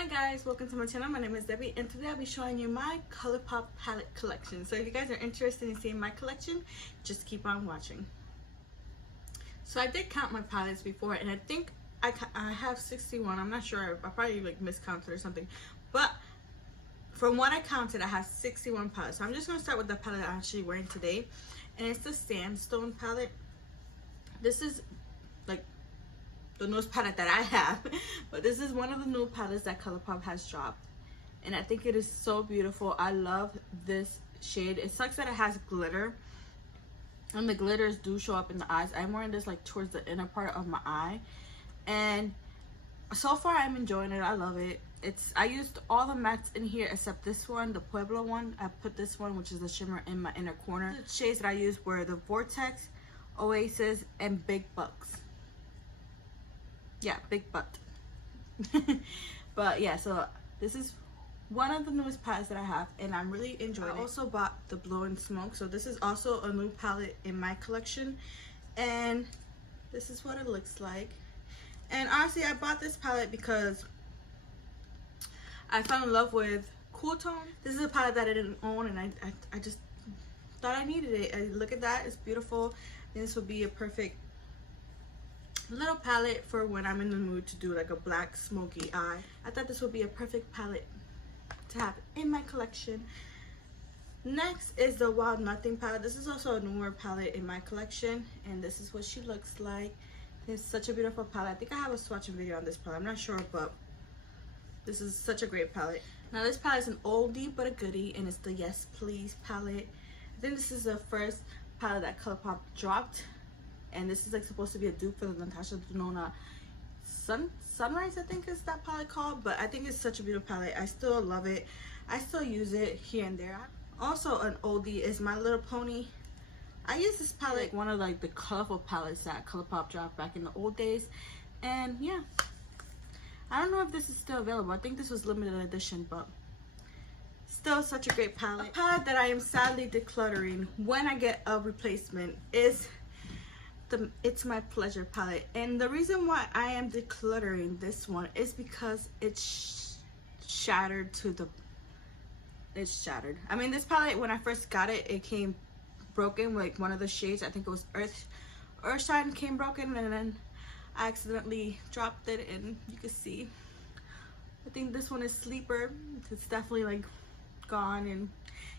Hi guys, welcome to my channel. My name is Debbie and today I'll be showing you my Colourpop palette collection. So if you guys are interested in seeing my collection, just keep on watching. So I did count my palettes before and I think I have 61. I'm not sure. I probably like miscounted or something. But from what I counted, I have 61 palettes. So I'm just going to start with the palette I'm actually wearing today. And it's the Sandstone palette. This is like the newest palette that I have, but this is one of the new palettes that Colourpop has dropped and I think it is so beautiful. I love this shade. It sucks that it has glitter and the glitters do show up in the eyes. I'm wearing this like towards the inner part of my eye and so far I'm enjoying it. I love it. I used all the mattes in here except this one, the Pueblo one. I put this one, which is the shimmer, in my inner corner. The shades that I used were the Vortex, Oasis, and Big Bucks. Yeah, big butt. But yeah, so this is one of the newest palettes that I have and I'm really enjoying it. I also bought the Blow and Smoke, so this is also a new palette in my collection and this is what it looks like. And honestly, I bought this palette because I fell in love with Cool Tone. This is a palette that I didn't own and I just thought I needed it. And look at that, it's beautiful. And this will be a perfect little palette for when I'm in the mood to do like a black smoky eye. I thought this would be a perfect palette to have in my collection. Next is the Wild Nothing palette. This is also a newer palette in my collection and this is what she looks like. It's such a beautiful palette. I think I have a swatching video on this palette, I'm not sure, but this is such a great palette. Now this palette is an oldie but a goodie and it's the Yes Please palette. I think this is the first palette that Colourpop dropped. And this is like supposed to be a dupe for the Natasha Denona Sunrise, I think is that palette called. But I think it's such a beautiful palette. I still love it. I still use it here and there. Also an oldie is My Little Pony. I use this palette, one of like the colorful palettes that Colourpop dropped back in the old days. And yeah, I don't know if this is still available. I think this was limited edition, but still such a great palette. A palette that I am sadly decluttering when I get a replacement is the It's My Pleasure palette. And the reason why I am decluttering this one is because it's shattered. I mean, this palette, when I first got it, it came broken. Like one of the shades, I think it was Earthshine, came broken, and then I accidentally dropped it and you can see, I think this one is Sleeper. It's definitely like gone, and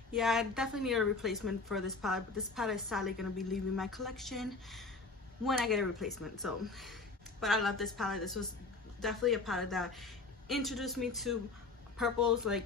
yeah, I definitely need a replacement for this palette, but this palette is sadly gonna be leaving my collection when I get a replacement. So, but I love this palette. This was definitely a palette that introduced me to purples. Like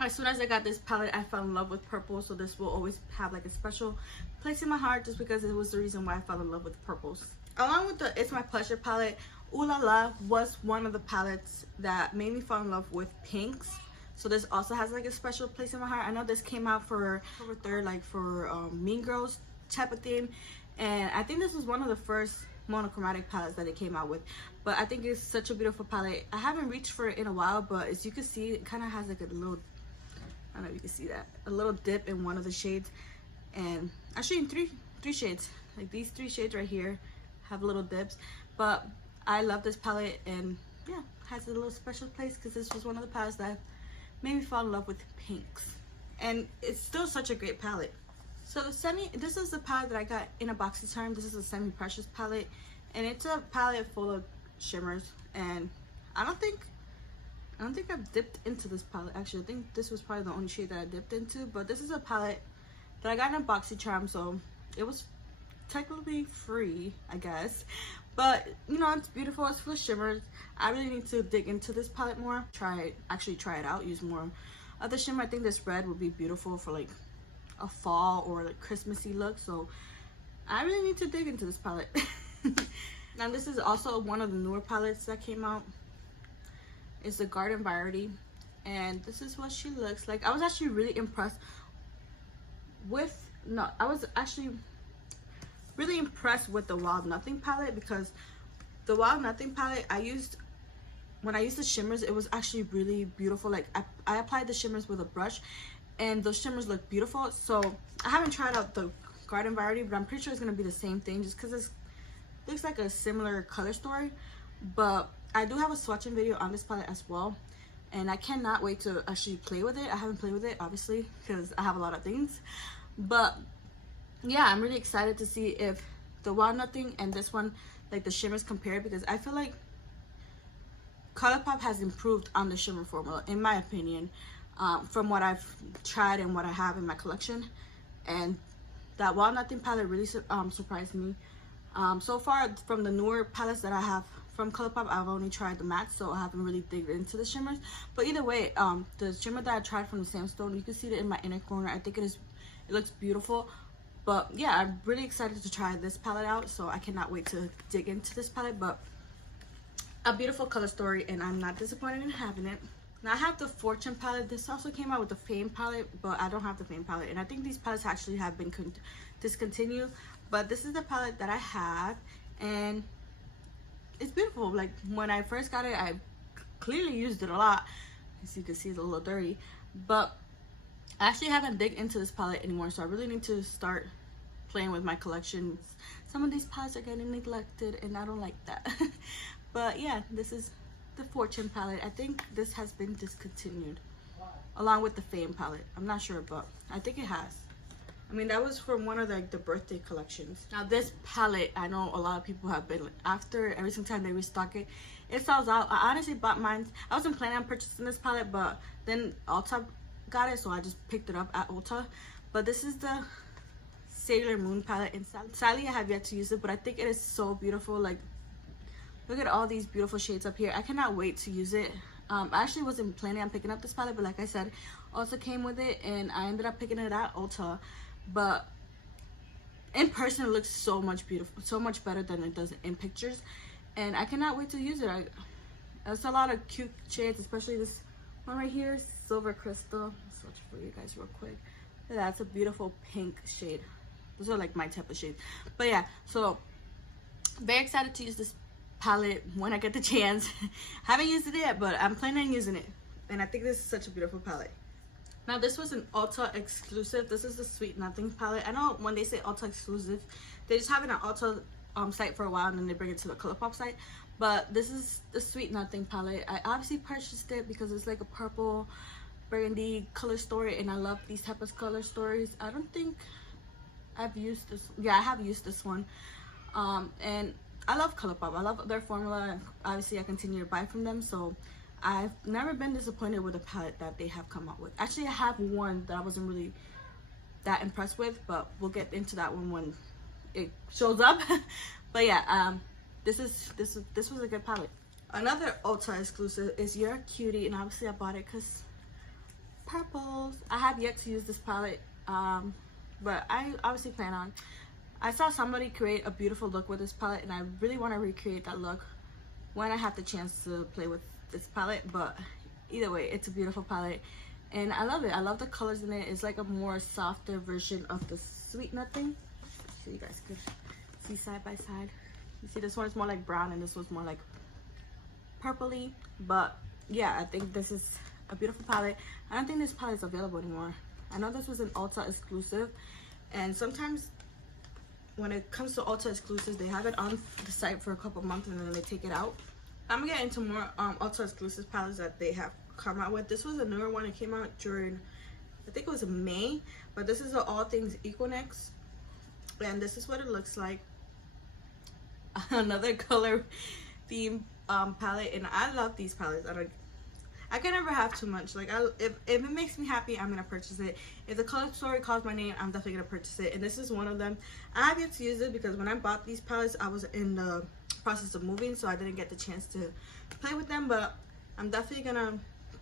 as soon as I got this palette, I fell in love with purple, so this will always have like a special place in my heart just because it was the reason why I fell in love with purples. Along with the It's My Pleasure palette, Ooh La La was one of the palettes that made me fall in love with pinks. So this also has like a special place in my heart. I know this came out for October 3rd, like for Mean Girls type of theme. And I think this was one of the first monochromatic palettes that it came out with. But I think it's such a beautiful palette. I haven't reached for it in a while, but as you can see, it kind of has like a little, I don't know if you can see that, a little dip in one of the shades. And actually in three shades, like these three shades right here have little dips. But I love this palette, and yeah, has a little special place because this was one of the palettes that made me fall in love with pinks. And it's still such a great palette. So this is the palette that I got in a BoxyCharm. This is a semi-precious palette, and it's a palette full of shimmers. And I don't think I've dipped into this palette. Actually, I think this was probably the only shade that I dipped into. But this is a palette that I got in a BoxyCharm, so it was technically free, I guess. But you know, it's beautiful. It's full of shimmers. I really need to dig into this palette more. Actually try it out. Use more of the shimmer. I think this red would be beautiful for like a fall or like Christmassy look, so I really need to dig into this palette. Now this is also one of the newer palettes that came out. It's the Garden Variety, and this is what she looks like. I was actually really impressed with really impressed with the Wild Nothing palette, because the Wild Nothing palette when I used the shimmers, it was actually really beautiful. Like I applied the shimmers with a brush and those shimmers look beautiful. So I haven't tried out the Garden Variety, but I'm pretty sure it's gonna be the same thing just because it looks like a similar color story. But I do have a swatching video on this palette as well, and I cannot wait to actually play with it. I haven't played with it obviously because I have a lot of things, but yeah, I'm really excited to see if the Wild Nothing and this one, like the shimmers, compared, because I feel like Colourpop has improved on the shimmer formula in my opinion, from what I've tried and what I have in my collection. And that Wild Nothing palette really surprised me. So far from the newer palettes that I have from Colourpop, I've only tried the matte, so I haven't really digged into the shimmers. But either way, the shimmer that I tried from the Sandstone, you can see it in my inner corner. I think it looks beautiful. But yeah, I'm really excited to try this palette out, so I cannot wait to dig into this palette. But a beautiful color story, and I'm not disappointed in having it. Now I have the Fortune palette. This also came out with the Fame palette, but I don't have the Fame palette, and I think these palettes actually have been discontinued. But this is the palette that I have, and it's beautiful. Like when I first got it, I clearly used it a lot. As you can see, it's a little dirty, but I actually haven't digged into this palette anymore, so I really need to start playing with my collections. Some of these palettes are getting neglected, and I don't like that. But yeah, this is the Fortune palette. I think this has been discontinued along with the Fame palette. I'm not sure, but I think it has. I mean, that was from one of the birthday collections. Now this palette, I know a lot of people have been after. Every single time they restock it, it sells out. I honestly bought mine. I wasn't planning on purchasing this palette, but then Ulta got it, so I just picked it up at Ulta. But this is the Sailor Moon palette, and sadly I have yet to use it, but I think it is so beautiful. Like, look at all these beautiful shades up here. I cannot wait to use it. I actually wasn't planning on picking up this palette, but like I said, also came with it, and I ended up picking it at Ulta. But in person it looks so much beautiful, so much better than it does in pictures, and I cannot wait to use it. There's a lot of cute shades, especially this one right here, Silver Crystal. I'll swatch it for you guys real quick. That's a beautiful pink shade. Those are like my type of shades. But yeah, so very excited to use this palette when I get the chance. Haven't used it yet, but I'm planning on using it, and I think this is such a beautiful palette. Now this was an Ulta exclusive. This is the Sweet Nothing palette. I know when they say Ulta exclusive, they just have it on Ulta site for a while, and then they bring it to the Colourpop site. But this is the Sweet Nothing palette. I obviously purchased it because it's like a purple burgundy color story, and I love these type of color stories. I don't think I've used this. Yeah, I have used this one. And I love Colourpop. I love their formula. Obviously I continue to buy from them, so I've never been disappointed with a palette that they have come out with. Actually, I have one that I wasn't really that impressed with, but we'll get into that one when it shows up. But yeah, this was a good palette. Another Ulta exclusive is You're a Cutie, and obviously I bought it because purples. I have yet to use this palette, but I obviously plan on. I saw somebody create a beautiful look with this palette, and I really want to recreate that look when I have the chance to play with this palette. But either way, it's a beautiful palette, and I love it. I love the colors in it. It's like a more softer version of the Sweet Nothing, so you guys could see side by side. You see, this one is more like brown, and this one's more like purpley. But yeah, I think this is a beautiful palette. I don't think this palette is available anymore. I know this was an Ulta exclusive, and sometimes when it comes to Ulta exclusives, they have it on the site for a couple months and then they take it out. I'm gonna get into more Ulta exclusive palettes that they have come out with. This was a newer one. It came out during, I think it was in May, but this is the All Things Equinox, and this is what it looks like. Another color theme palette, and I love these palettes. I can never have too much. Like, if it makes me happy, I'm gonna purchase it. If the color story calls my name, I'm definitely gonna purchase it. And this is one of them. I have yet to use it because when I bought these palettes, I was in the process of moving, so I didn't get the chance to play with them. But I'm definitely gonna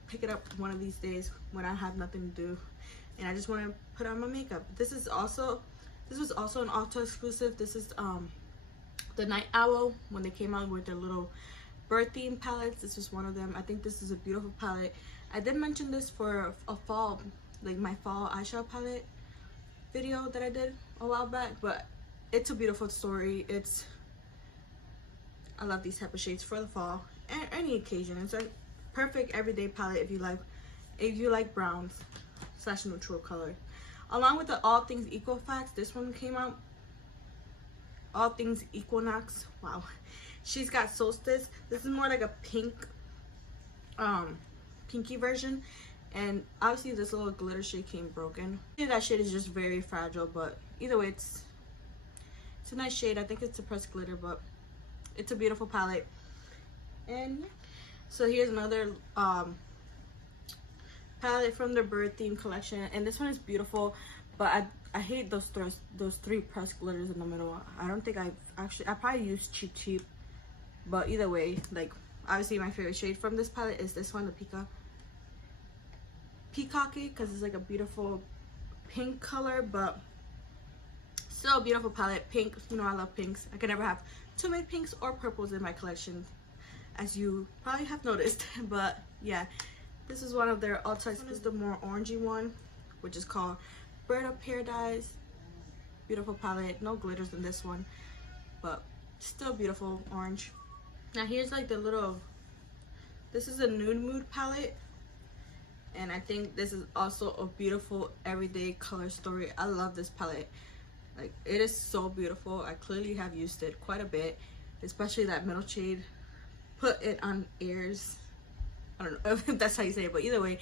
pick it up one of these days when I have nothing to do and I just want to put on my makeup. This was also an Ulta exclusive. This is the Night Owl, when they came out with their little bird theme palettes. This was one of them. I think this is a beautiful palette. I did mention this for a fall, like my fall eyeshadow palette video that I did a while back, but it's a beautiful story. I love these type of shades for the fall and any occasion. It's a perfect everyday palette if you like browns / neutral color. Along with the All Things Equifax, this one came out, All Things Equinox. Wow, she's got Solstice. This is more like a pink, pinky version. And obviously this little glitter shade came broken. That shade is just very fragile, but either way, it's a nice shade. I think it's a pressed glitter, but it's a beautiful palette. And yeah. So here's another palette from the Bird theme collection, and this one is beautiful, but I hate those three pressed glitters in the middle. I don't think I probably used cheap, but either way, like obviously my favorite shade from this palette is this one, the peacocky, because it's like a beautiful pink color, but still a beautiful palette. Pink, you know I love pinks. I can never have too many pinks or purples in my collection, as you probably have noticed. But yeah, this is one of their all-time. This is the more orangey one, which is called Bird of Paradise. Beautiful palette. No glitters in this one, but still beautiful orange. Now here's like the little, this is a nude mood palette, and I think this is also a beautiful everyday color story. I love this palette. Like, it is so beautiful. I clearly have used it quite a bit, especially that middle shade. Put it on ears. I don't know if that's how you say it, but either way,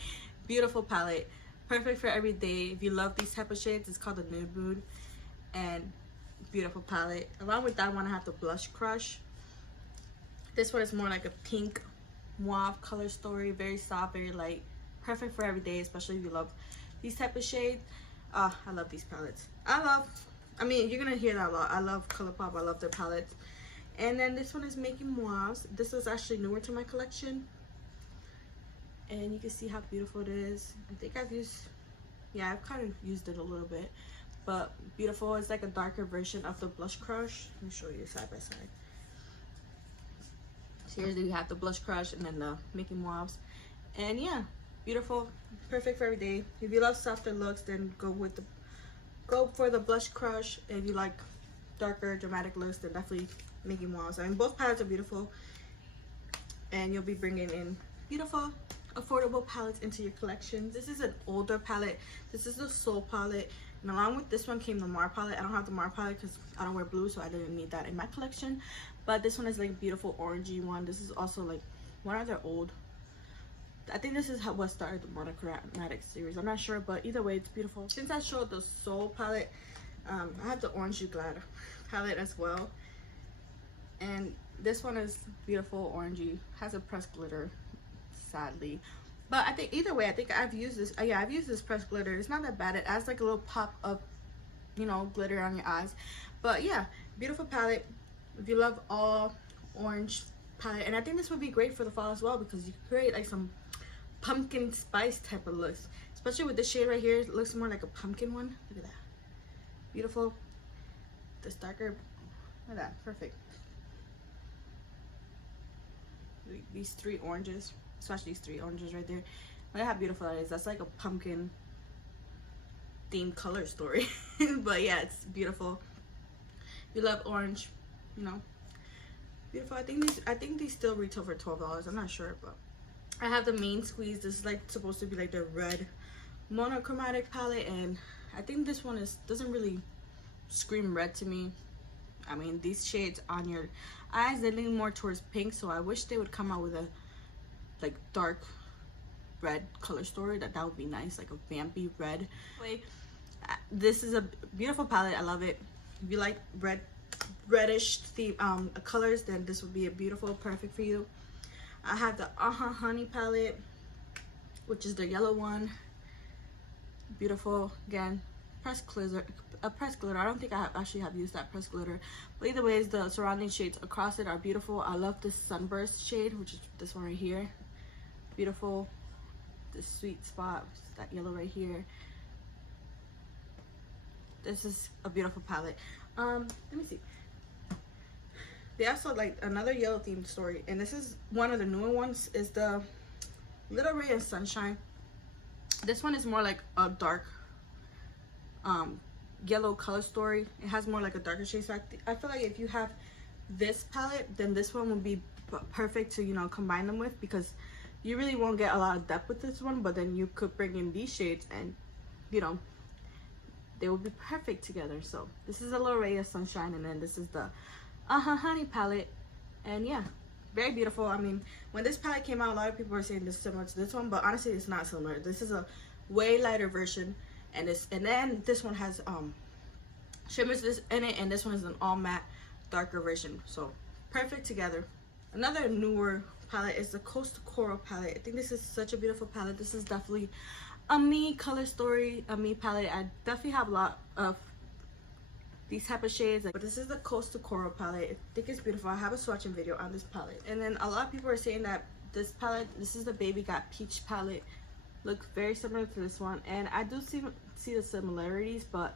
beautiful palette. Perfect for every day. If you love these type of shades, it's called the Nude Mood. And beautiful palette. Along with that one, I have the Blush Crush. This one is more like a pink mauve color story. Very soft, very light. Perfect for every day, especially if you love these type of shades. I love these palettes. I mean, you're gonna hear that a lot. I love Colourpop. I love their palettes. And then this one is Making Mauves. This is actually newer to my collection. And you can see how beautiful it is. I think I've kind of used it a little bit. But beautiful. It's like a darker version of the Blush Crush. Let me show you side by side. So here you have the Blush Crush and then the Making Mauves. And yeah, beautiful. Perfect for every day. If you love softer looks, then go for the Blush Crush. If you like darker dramatic looks, then definitely Making Mauves. I mean, both palettes are beautiful, and you'll be bringing in beautiful affordable palettes into your collection. This is an older palette. This is the Soul palette, and along with this one came the Mar palette. I don't have the Mar palette because I don't wear blue, so I didn't need that in my collection. But this one is like a beautiful orangey one. This is also like one of their old, I think this is what started the monochromatic series. I'm not sure, but either way, it's beautiful. Since I showed the Soul palette, I have the Orangey Glad palette as well. And this one is beautiful orangey. Has a pressed glitter, sadly. But I think either way, I think I've used this. Yeah, I've used this pressed glitter. It's not that bad. It adds like a little pop of, you know, glitter on your eyes. But yeah, beautiful palette. If you love all orange palette, and I think this would be great for the fall as well, because you can create like some pumpkin spice type of looks, especially with this shade right here. It looks more like a pumpkin one. Look at that, beautiful. This darker, look at that, perfect. These three oranges, especially these three oranges right there, look at how beautiful that is. That's like a pumpkin themed color story. But yeah, it's beautiful. If you love orange, you know, beautiful. I think these still retail for $12. I'm not sure, but I have the Main Squeeze. This is like supposed to be like the red monochromatic palette, and I think this one doesn't really scream red to me. I mean, these shades on your eyes, they lean more towards pink, so I wish they would come out with a like dark red color story. That would be nice, like a vampy red. Anyway, this is a beautiful palette. I love it. If you like reddish theme colors, then this would be a beautiful, perfect for you. I have the Honey palette, which is the yellow one. Beautiful, again, pressed glitter. I don't think I actually have used that pressed glitter, but either way, the surrounding shades across it are beautiful. I love this Sunburst shade, which is this one right here. Beautiful. This Sweet Spot, which is that yellow right here. This is a beautiful palette. Let me see. They also like another yellow themed story, and this is one of the newer ones, is the Little Ray of Sunshine. This one is more like a dark yellow color story. It has more like a darker shade, so I feel like if you have this palette, then this one would be perfect to, you know, combine them with, because you really won't get a lot of depth with this one, but then you could bring in these shades and, you know, they will be perfect together. So this is a Little Ray of Sunshine, and then this is the Honey palette, And yeah, very beautiful. I mean, when this palette came out, a lot of people were saying this is similar to this one, but honestly it's not similar. This is a way lighter version, and then this one has shimmers in it, and this one is an all matte darker version, so perfect together. Another newer palette is the Coastal Coral palette. I think this is such a beautiful palette. This is definitely a me color story, a me palette. I definitely have a lot of these type of shades, but this is the Coastal Coral palette. I think it's beautiful. I have a swatching video on this palette. And then a lot of people are saying that this palette, this is the Baby Got Peach palette, looks very similar to this one, and I do see the similarities, but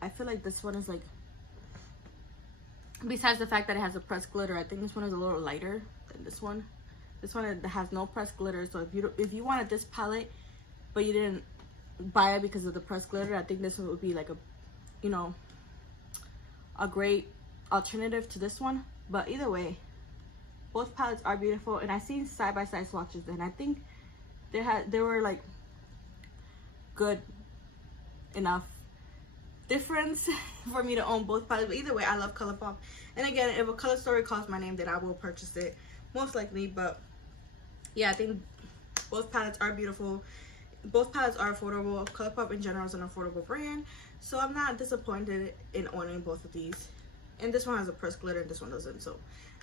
I feel like this one is like, besides the fact that it has a pressed glitter, I think this one is a little lighter than this one. This one has no pressed glitter, so if you wanted this palette but you didn't buy it because of the pressed glitter, I think this one would be like a, you know, a great alternative to this one. But either way, both palettes are beautiful, and I've seen side-by-side swatches, and I think they were like good enough difference for me to own both palettes. But either way, I love Colourpop, and again, if a color story calls my name, then I will purchase it most likely. But yeah, I think both palettes are beautiful. Both palettes are affordable. Colourpop in general is an affordable brand, so I'm not disappointed in owning both of these. And this one has a pressed glitter and this one doesn't, so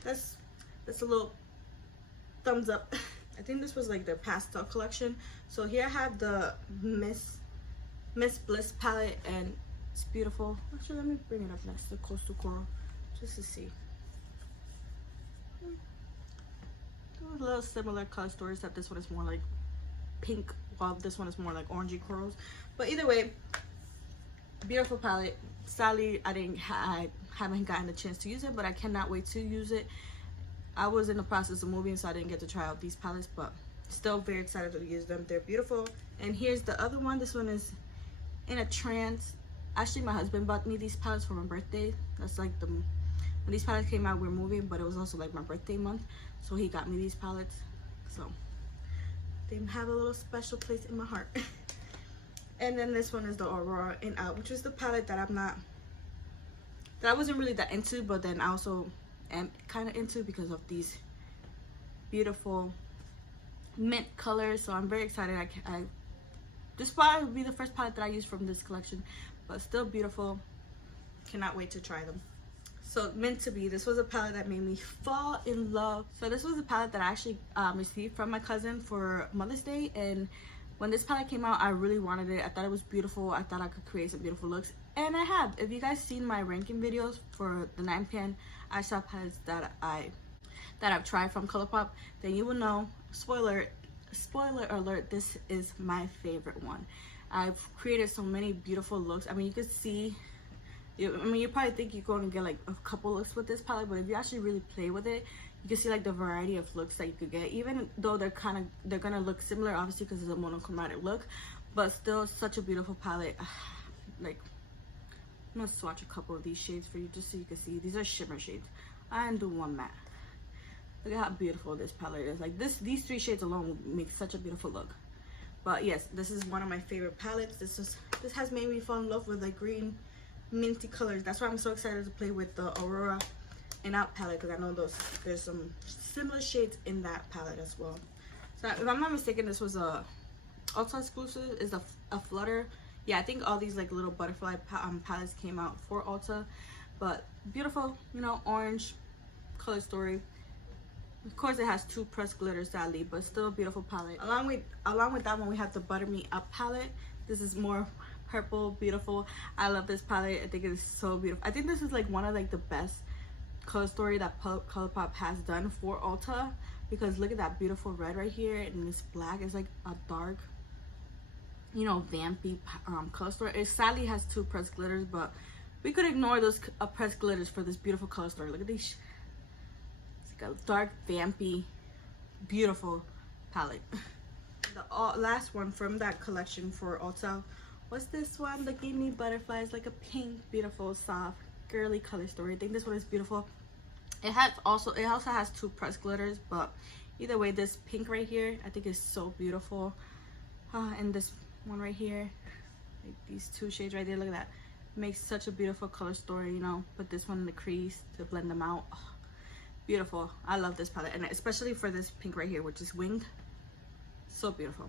that's a little thumbs up. I think this was like their pastel collection. So here I have the Miss Bliss palette, and it's beautiful. Actually, let me bring it up next, the Coastal Coral, just to see. A little similar color stories, except this one is more like pink, while this one is more like orangey corals. But either way, beautiful palette. Sadly, I haven't gotten the chance to use it, but I cannot wait to use it. I was in the process of moving, so I didn't get to try out these palettes, but still very excited to use them. They're beautiful. And here's the other one. This one is In a Trance. Actually, my husband bought me these palettes for my birthday. That's like when these palettes came out, we were moving, but it was also like my birthday month, so he got me these palettes. So they have a little special place in my heart. And then this one is the Aurora In Out, which is the palette that I wasn't really that into, but then I also am kind of into because of these beautiful mint colors. So I'm very excited. This probably will be the first palette that I use from this collection, but still beautiful. Cannot wait to try them. So Meant to Be, this was a palette that made me fall in love. So this was a palette that I actually received from my cousin for Mother's Day, and when this palette came out, I really wanted it. I thought it was beautiful. I thought I could create some beautiful looks, and I have. If you guys seen my ranking videos for the 9pan eyeshadow palettes that I've tried from Colourpop, then you will know, spoiler alert, this is my favorite one. I've created so many beautiful looks. I mean, you could see, you probably think you're going to get like a couple looks with this palette, but if you actually really play with it, you can see like the variety of looks that you could get, even though they're gonna look similar, obviously, because it's a monochromatic look, but still such a beautiful palette. Like, I'm gonna swatch a couple of these shades for you just so you can see. These are shimmer shades. I do one matte. Look at how beautiful this palette is. Like these three shades alone make such a beautiful look. But yes, this is one of my favorite palettes. This has made me fall in love with like green minty colors. That's why I'm so excited to play with the Aurora In Out palette, because I know there's some similar shades in that palette as well. So if I'm not mistaken, this was a Ulta exclusive, is a Flutter. Yeah, I think all these like little butterfly palettes came out for Ulta. But beautiful, you know, orange color story. Of course, it has two pressed glitters, sadly, but still a beautiful palette. Along with that one, we have the Butter Me Up palette. This is more purple, beautiful. I love this palette. I think it is so beautiful. I think this is like one of like the best color story that Colourpop has done for Ulta, because look at that beautiful red right here, and this black is like a dark, you know, vampy color story. It sadly has two pressed glitters, but we could ignore those pressed glitters for this beautiful color story. Look at these. It's like a dark, vampy, beautiful palette. The last one from that collection for Ulta was this one, the Give Me Butterflies, like a pink, beautiful, soft, girly color story. I think this one is beautiful. It also has two pressed glitters, but either way, this pink right here I think is so beautiful. And this one right here, like these two shades right there, look at that, makes such a beautiful color story, you know. Put this one in the crease to blend them out. Oh, Beautiful. I love this palette, and especially for this pink right here, which is winged. So beautiful.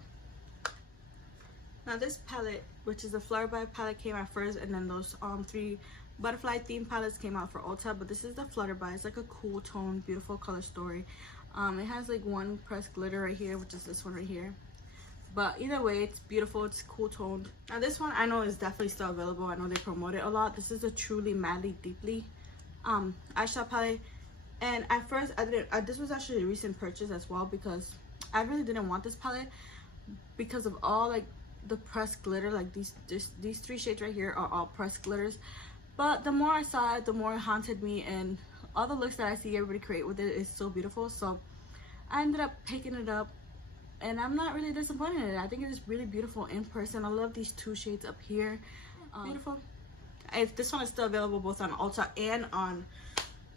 Now this palette, which is the Flutter palette, came out first, and then those 3 butterfly theme palettes came out for Ulta. But this is the Flutter. It's like a cool tone, beautiful color story. It has like one pressed glitter right here, which is this one right here. But either way, it's beautiful. It's cool toned. Now this one I know is definitely still available. I know they promote it a lot. This is a Truly Madly Deeply eyeshadow palette. And at first I didn't, this was actually a recent purchase as well, because I really didn't want this palette because of all like the pressed glitter. Like these 3 shades right here are all pressed glitters. But the more I saw it, the more it haunted me, and all the looks that I see everybody create with it is so beautiful. So I ended up picking it up, and I'm not really disappointed in it. I think it is really beautiful in person. I love these 2 shades up here. Beautiful. If this one is still available both on Ulta and on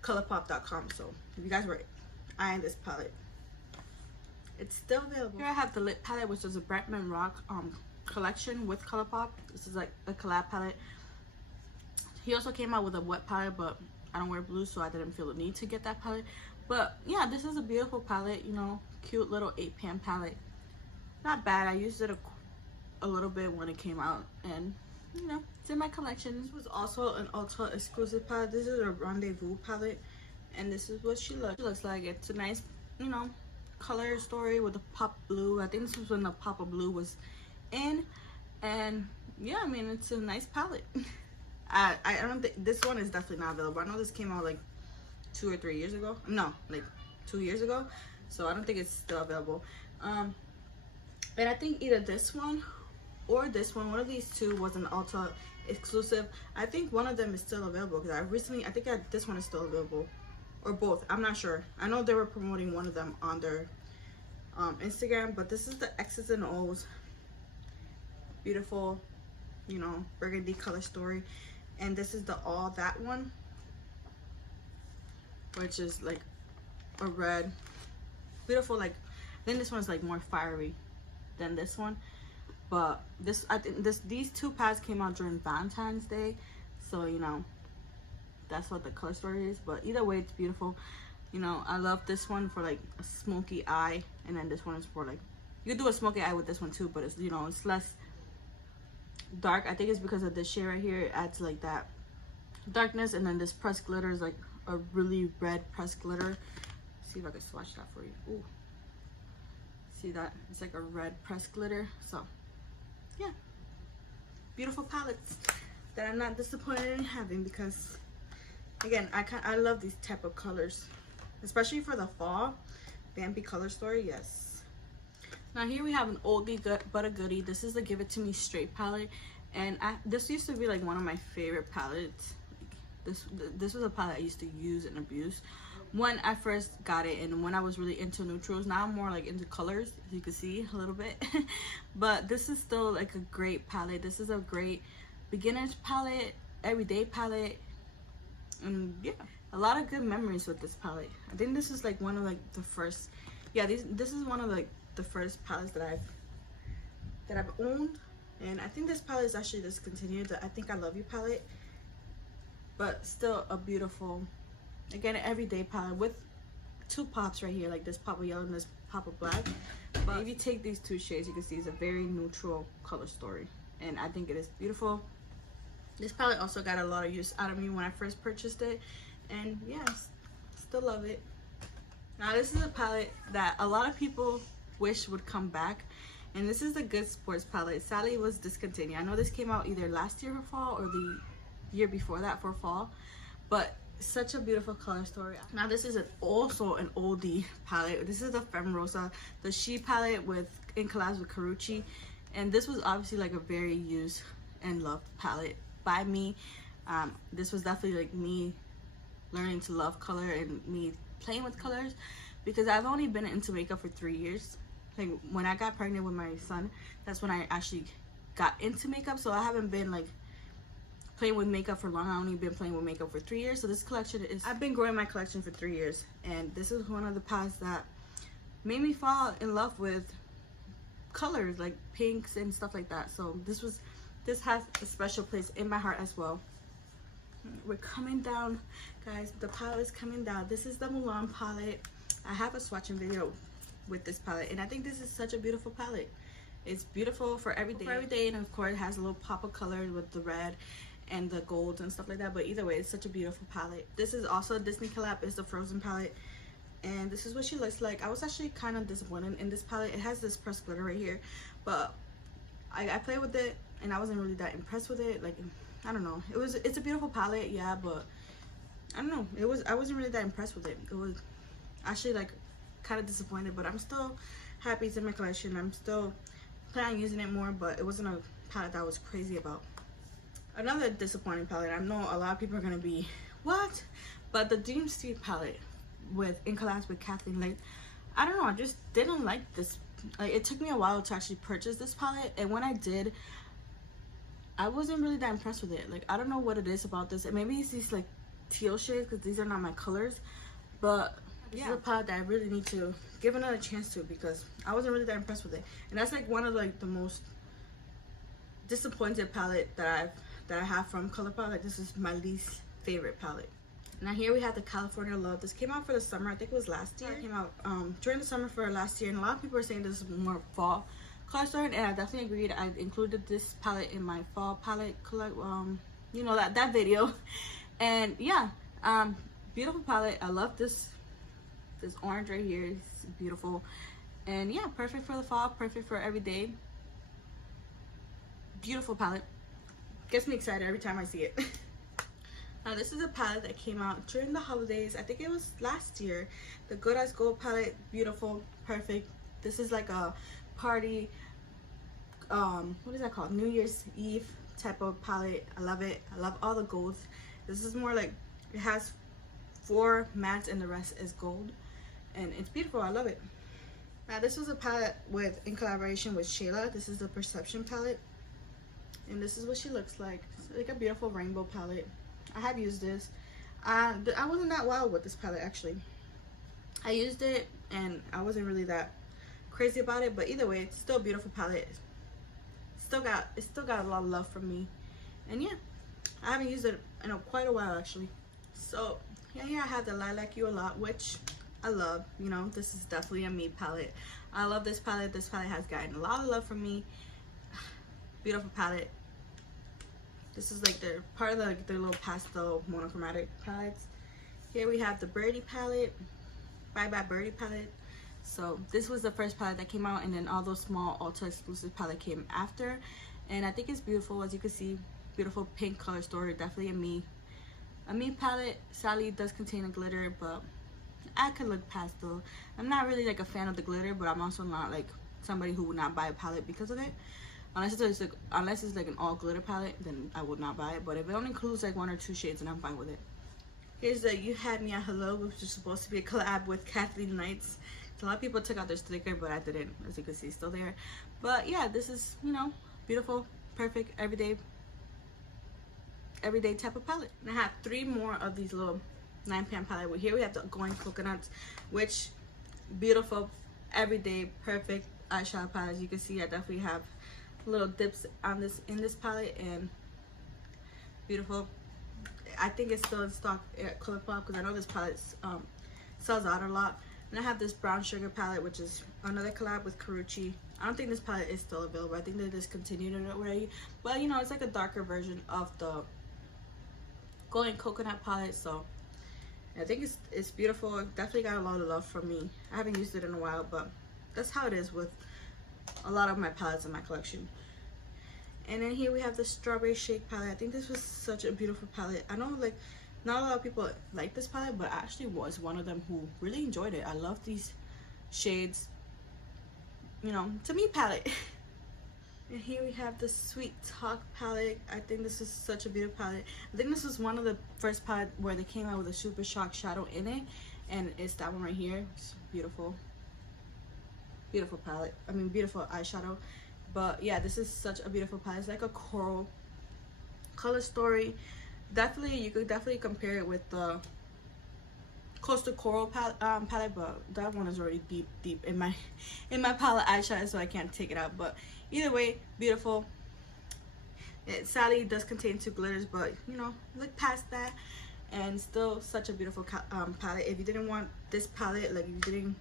Colourpop.com. So if you guys were eyeing this palette, it's still available. Here I have the lip palette, which is a Bretman Rock collection with Colourpop. This is like a collab palette. He also came out with a wet palette, but I don't wear blue, so I didn't feel the need to get that palette. But yeah, this is a beautiful palette, you know, cute little 8-pan palette. Not bad. I used it a little bit when it came out, and you know, it's in my collection. This was also an Ulta exclusive palette. This is a Rendezvous palette, and this is what she looks like. It's a nice, you know, color story with a pop blue. I think this was when the pop of blue was in, and yeah, I mean, it's a nice palette. I don't think this one is definitely not available. I know this came out like 2 or 3 years ago. No, like 2 years ago. So I don't think it's still available. And I think either this one or this one of these 2 was an Ulta exclusive. I think one of them is still available, because I think this one is still available, or both. I'm not sure. I know they were promoting one of them on their Instagram, but this is the X's and O's beautiful, you know, burgundy color story. And this is the All That one, which is like a red, beautiful. Like, then this one's like more fiery than this one. But this, I think these 2 pads came out during Valentine's Day, so you know, that's what the color story is. But either way, it's beautiful. You know, I love this one for like a smoky eye, and then this one is for like, you could do a smoky eye with this one too, but it's, you know, it's less dark. I think it's because of this shade right here. It adds like that darkness, and then this pressed glitter is like a really red pressed glitter. Let's see if I can swatch that for you. Ooh, see that? It's like a red pressed glitter. So yeah, beautiful palettes that I'm not disappointed in having, because again, I love these type of colors, especially for the fall. Bambi color story, yes. Now here we have an oldie but a goodie. This is the Give It To Me Straight palette, and this used to be like one of my favorite palettes. This was a palette I used to use and abuse when I first got it, and when I was really into neutrals. Now I'm more like into colors, as you can see a little bit. But this is still like a great palette. This is a great beginner's palette, everyday palette, and yeah, a lot of good memories with this palette. I think this is like one of like the first, yeah, this is one of like the first palettes that I've owned. And I think this palette is actually discontinued, the I Think I Love You palette, but still a beautiful, again, an everyday palette with 2 pops right here, like this pop of yellow and this pop of black. But if you take these 2 shades, you can see it's a very neutral color story, and I think it is beautiful. This palette also got a lot of use out of me when I first purchased it, and yes, still love it. Now this is a palette that a lot of people wish would come back, and this is the Good Sports palette. Sadly, it was discontinued. I know this came out either last year for fall or the year before that for fall, but such a beautiful color story. Now this is also an oldie palette. This is the Femme Rosa, the She palette in collabs with Carucci, and this was obviously like a very used and loved palette by me. This was definitely like me learning to love color and me playing with colors, because I've only been into makeup for 3 years. Like when I got pregnant with my son, that's when I actually got into makeup. So I haven't been like playing with makeup for long. I only been playing with makeup for 3 years. So this collection is, I've been growing my collection for 3 years, and this is one of the palettes that made me fall in love with colors like pinks and stuff like that. So this has a special place in my heart as well. We're coming down, guys. The palette is coming down. This is the Mulan palette. I have a swatching video with this palette, and I think this is such a beautiful palette. It's beautiful for every day, and of course it has a little pop of color with the red and the golds and stuff like that. But either way, it's such a beautiful palette. This is also a Disney collab. It's the Frozen palette, and this is what she looks like. I was actually kind of disappointed in this palette. It has this pressed glitter right here, but I played with it and I wasn't really that impressed with it. Like, I don't know, it's a beautiful palette, yeah, but I don't know, I wasn't really that impressed with it. It was actually like kind of disappointed, but I'm still happy it's in my collection. I'm still planning on using it more, but it wasn't a palette that I was crazy about. Another disappointing palette, I know a lot of people are gonna be what, but the Dream Street palette in collabs with Kathleen Lake, I don't know, I just didn't like this. Like, it took me a while to actually purchase this palette, and when I did, I wasn't really that impressed with it. Like, I don't know what it is about this. Maybe it's these like teal shades, because these are not my colors, but yeah, this is a palette that I really need to give another chance to, because I wasn't really that impressed with it. And that's like one of like the most disappointed palette that I have from Colourpop. Like, this is my least favorite palette. Now here we have the California Love. This came out for the summer. I think it was last year. It came out during the summer for last year, and a lot of people are saying this is more fall color story, and I definitely agreed. I included this palette in my fall palette collect, you know, that video. And yeah, beautiful palette. I love this orange right here. It's beautiful, and yeah, perfect for the fall, perfect for every day. Beautiful palette, gets me excited every time I see it. Now this is a palette that came out during the holidays. I think it was last year. The Good as Gold palette. Beautiful, perfect. This is like a party, what is that called? New Year's Eve type of palette. I love it. I love all the golds. This is more like, it has 4 mattes and the rest is gold. And it's beautiful. I love it. Now this was a palette in collaboration with Shayla. This is the Perception palette. And this is what she looks like. It's like a beautiful rainbow palette. I have used this. I wasn't that wild with this palette actually. I used it and I wasn't really that crazy about it, but either way, it's still a beautiful palette. It's still got a lot of love from me. And yeah, I haven't used it in quite a while actually. So yeah, I have the Lilac You a Lot, which I love. You know, this is definitely a me palette. I love this palette. This palette has gotten a lot of love from me. Beautiful palette. This is like their part of their little pastel monochromatic palettes. Here we have the Birdie palette, Bye Bye Birdie palette. So this was the first palette that came out, and then all those small Ulta exclusive palette came after. And I think it's beautiful, as you can see, beautiful pink color story. Definitely a me palette. Sadly, it does contain a glitter, but I could look pastel. I'm not really like a fan of the glitter, but I'm also not like somebody who would not buy a palette because of it. Unless it's like an all glitter palette, then I would not buy it. But if it only includes like 1 or 2 shades, then I'm fine with it. Here's the You Had Me at Hello, which is supposed to be a collab with Kathleen Knights. So a lot of people took out their sticker, but I didn't. As you can see, still there. But yeah, this is, you know, beautiful, perfect, everyday type of palette. And I have 3 more of these little 9 pan palette. Here we have the Going Coconuts, which beautiful, everyday, perfect eyeshadow palette. As you can see, I definitely have little dips on in this palette, and beautiful. I think it's still in stock at Colourpop, because I know this palette sells out a lot. And I have this Brown Sugar palette, which is another collab with Karuchi. I don't think this palette is still available. I think they discontinued it already. But you know, it's like a darker version of the Going Coconut palette. So I think it's beautiful. It definitely got a lot of love from me. I haven't used it in a while, but that's how it is with a lot of my palettes in my collection. And then here we have the Strawberry Shake palette. I think this was such a beautiful palette. I know like not a lot of people like this palette, but I actually was one of them who really enjoyed it. I love these shades. You know, to me palette. And here we have the Sweet Talk palette. I think this is such a beautiful palette. I think this was one of the first palette where they came out with a Super Shock shadow in it, and it's that one right here. It's beautiful. Beautiful palette. I mean, beautiful eyeshadow. But yeah, this is such a beautiful palette. It's like a coral color story. Definitely, you could definitely compare it with the Coastal Coral palette, but that one is already deep in my palette eyeshadow, so I can't take it out. But either way, beautiful. It sadly does contain 2 glitters, but you know, look past that, and still such a beautiful palette. If you didn't want this palette, like if you didn't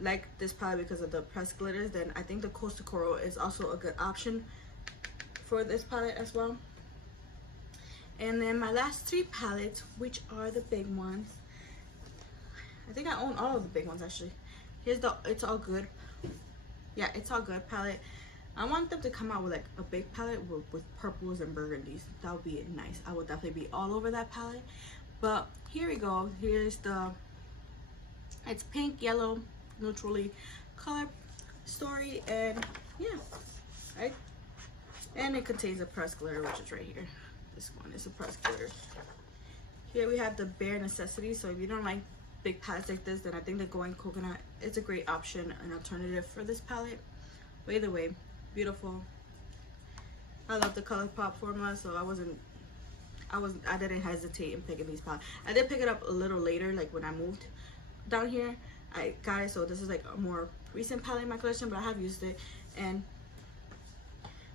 like this palette because of the pressed glitters, then I think the Coastal Coral is also a good option for this palette as well. And then my last 3 palettes, which are the big ones. I think I own all of the big ones actually. Here's the It's All Good. Yeah, It's All Good palette. I want them to come out with like a big palette with purples and burgundies. That would be nice. I would definitely be all over that palette. But here we go. Here's it's pink, yellow, neutrally color story, and yeah, right. And it contains a pressed glitter, which is right here. This one is a pressed glitter. Here we have the Bare Necessities. So if you don't like big palettes like this, then I think the Going Coconut is a great option, an alternative for this palette. But either way, beautiful. I love the Colourpop formula, so I didn't hesitate in picking these palettes. I did pick it up a little later, like when I moved down here. I got it, so this is like a more recent palette in my collection, but I have used it and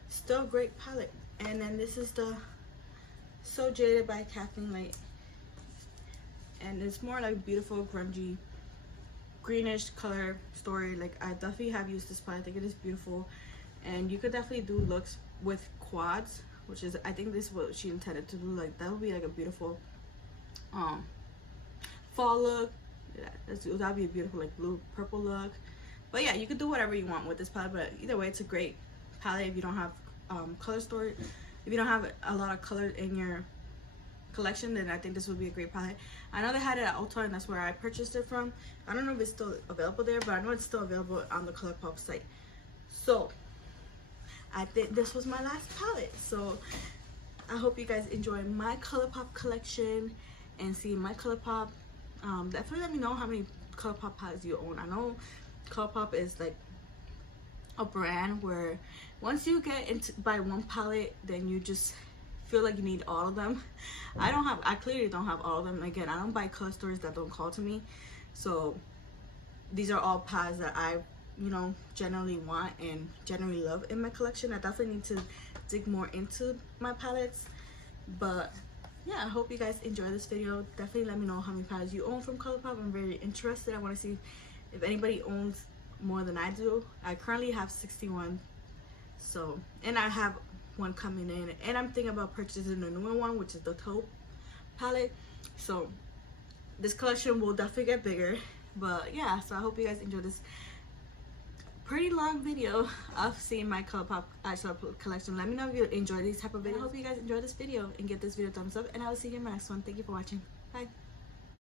still great palette. And then this is the So Jaded by Kathleen Light, and it's more like beautiful grungy greenish color story. Like I definitely have used this palette. I think it is beautiful, and you could definitely do looks with quads, which is, I think this is what she intended to do. Like that would be like a beautiful fall look. Yeah, that would be a beautiful like blue purple look. But yeah, you could do whatever you want with this palette, but either way it's a great palette if you don't have color story. If you don't have a lot of color in your collection, then I think this would be a great palette. I know they had it at Ulta, and that's where I purchased it from. I don't know if it's still available there, but I know it's still available on the Colourpop site. So I think this was my last palette. So I hope you guys enjoy my Colourpop collection and see my Colourpop. Definitely let me know how many Colourpop palettes you own. I know Colourpop is like a brand where once you get into buy one palette, then you just feel like you need all of them. I clearly don't have all of them. Again, I don't buy color stores that don't call to me, so these are all palettes that I, you know, generally want and generally love in my collection. I definitely need to dig more into my palettes, but yeah, I hope you guys enjoy this video. Definitely let me know how many palettes you own from Colourpop. I'm very interested. I want to see if anybody owns more than I do. I currently have 61, so, and I have one coming in, and I'm thinking about purchasing a newer one, which is the Taupe palette. So this collection will definitely get bigger. But yeah, so I hope you guys enjoy this pretty long video of seeing my Colourpop eyeshadow collection. Let me know if you enjoy these type of videos. I hope you guys enjoy this video and give this video a thumbs up, and I will see you in my next one. Thank you for watching. Bye.